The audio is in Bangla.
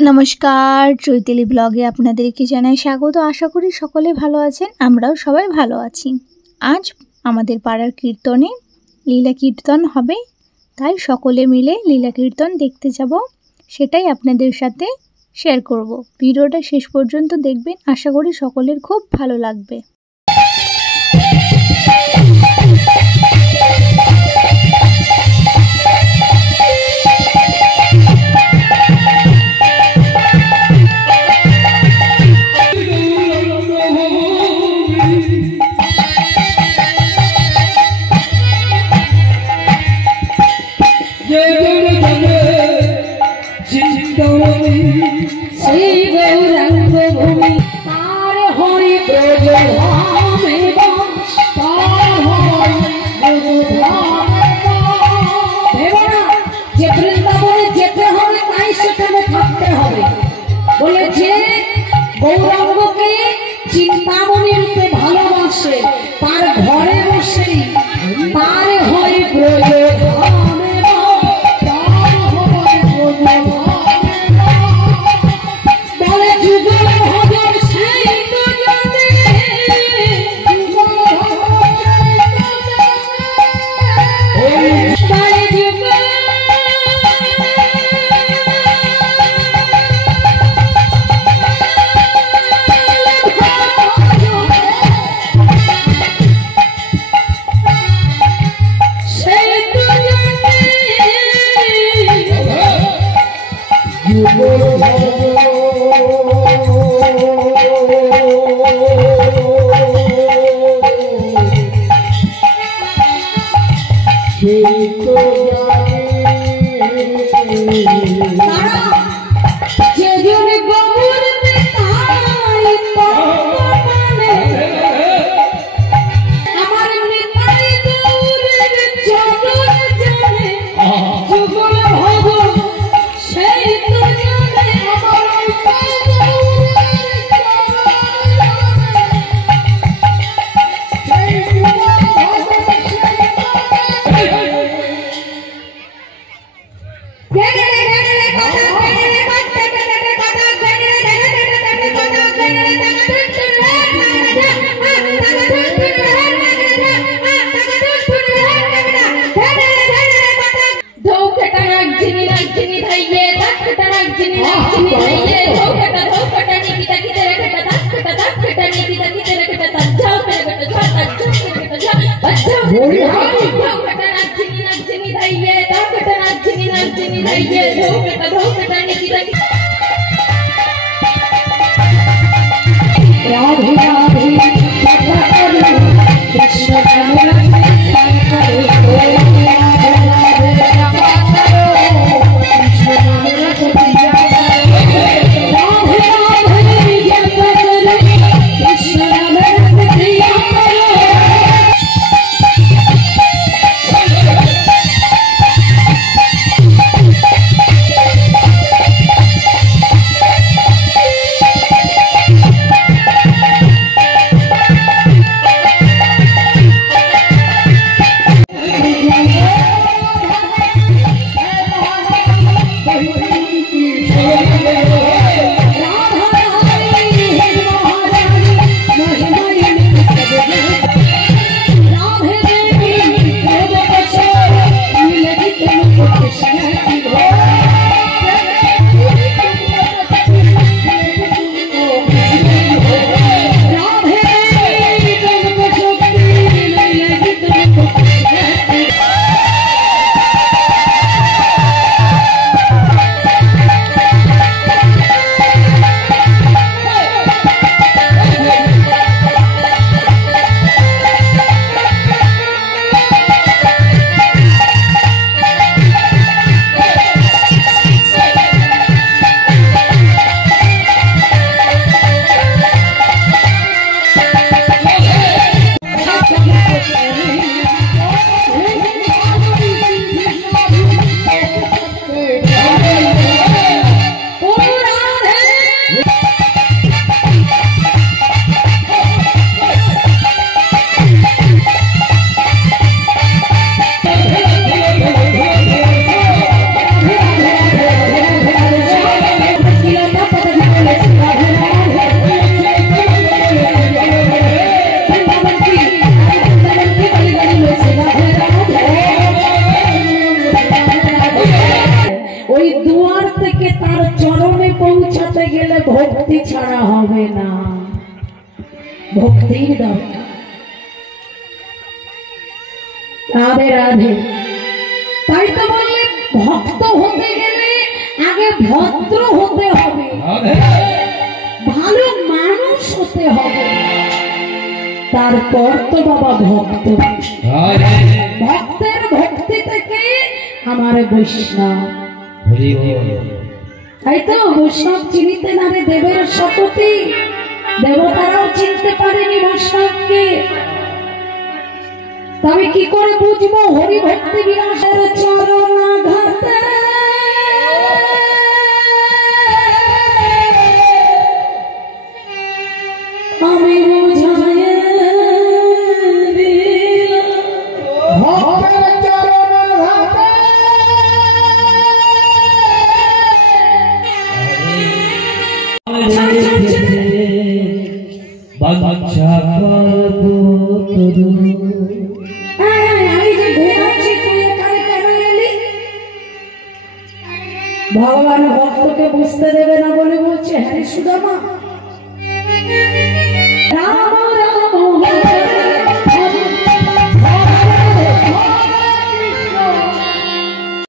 नमस्कार चैताली ब्लगे आपनादेरके जानाई स्वागत। आशा करी सकले भालो आछेन, आमराओ सबाई भालो आछि। आज आमादेर पाड़ार कीर्तने लीला कीर्तन हबे, ताई सकले मिले लीला कीर्तन देखते जाबो, सेटाई आपनादेर साथे शेयर करब। भिडियोटा शेष पर्यन्त देखबेन, आशा करी सकलेर खूब भालो लागबे। गौरांगके चिंतामणि रूपे भालोबासे तार घरे बसे तार हय प्रयोजन ভক্তি ছাড়া হবে না, ভক্তির দরকার। রাধে রাধে। তাই তো বললে ভক্ত হতে গেলে আগে ভদ্র হতে হবে, ভালো মানুষ হতে হবে, তারপর তো বাবা ভক্ত। ভক্তের ভক্তি থেকে আমার বৈষ্ণব। তাই তো বৈষ্ণব চিনিতে না রে দেবের শপথি, দেবতারাও চিনতে পারেনি বৈষ্ণবকে। তবে কি করে বুঝবো হরি ভক্তি বিলাসের চরণাঘাতে আমি বুঝাই ভক্তের চরণাঘাতে ভগবান ভক্তকে বুঝতে দেবে না বলে বলছে হ্যাঁ সুদামা